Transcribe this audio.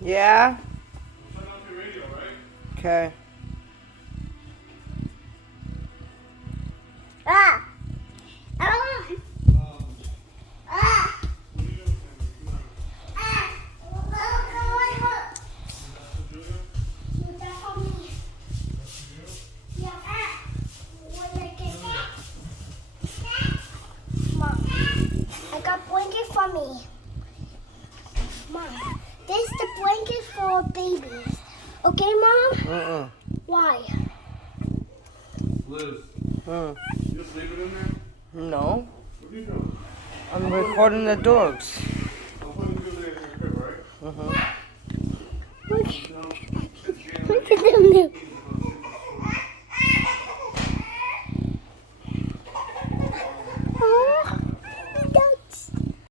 Yeah? Turn off your radio, right? Okay. Ah! Ah! Ah! What are you doing, Sammy? Ah! Mom, I got blanket for me. Mom, this is the blanket for babies. Okay, Mom? Why? Liz, Hmm. you just leave it in there? No. What are you doing? I'm recording the dogs. I'm putting it in your crib, right? Mm-hmm. Look, No, it's look at them.